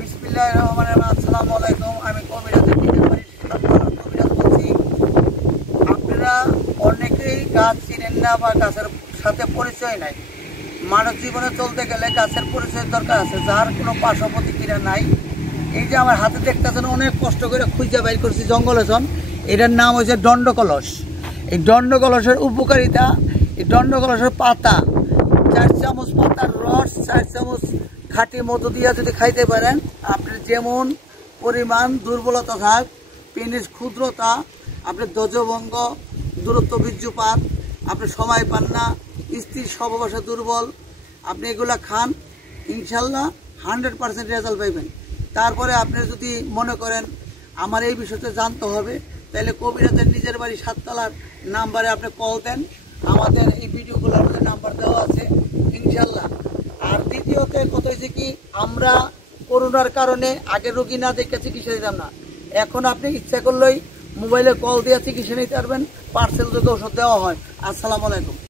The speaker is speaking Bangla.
বিসমিল্লাহির রহমানির রহিম। আসসালামু আলাইকুম। আমি কবিরাজ বলছি। আপনারা অনেকেই গাছ চিনেন না বা গাছের সাথে পরিচয় নাই। মানব জীবনে চলতে গেলে গাছের পরিচয়ের দরকার আছে, যার কোনো পার্শ্ব প্রতিক্রিয়া নাই। এই যে আমার হাতে দেখতেছেন, অনেক কষ্ট করে খুঁজে বাইর করছি জঙ্গলেজন। এটার নাম হচ্ছে দণ্ডকলস। এই দণ্ডকলসের উপকারিতা, এই দণ্ডকলসের পাতা 4 চামচ পাতার রস, 4 চামচ খাঁটি মধু দিয়ে যদি খাইতে পারেন, আপনার যেমন পরিমাণ দুর্বলতা থাক, পেনিস ক্ষুদ্রতা, আপনার ধ্বজভঙ্গ, দূরত্ব বীর্যপাত, আপনি সময় পান না, স্ত্রীর সহবাসে দুর্বল, আপনি এগুলা খান, ইনশাল্লাহ 100% রেজাল্ট পাইবেন। তারপরে আপনি যদি মনে করেন আমার এই বিষয়টা জানতে হবে, তাহলে কবিরাজের নিজের বাড়ি 7 তলার নাম্বারে আপনি কল দেন। আমাদের এই ভিডিওগুলোর মধ্যে নাম্বার দেওয়া আছে, ইনশাল্লাহ। আর দ্বিতীয়ত কত হয়েছে কি, আমরা করোনার কারণে আগে রোগী না দেখে চিকিৎসা দিতাম না। এখন আপনি ইচ্ছা করলেই মোবাইলে কল দিয়ে চিকিৎসা নিতে পারবেন, পার্সেল যদি ওষুধ দেওয়া হয়। আসসালামু আলাইকুম।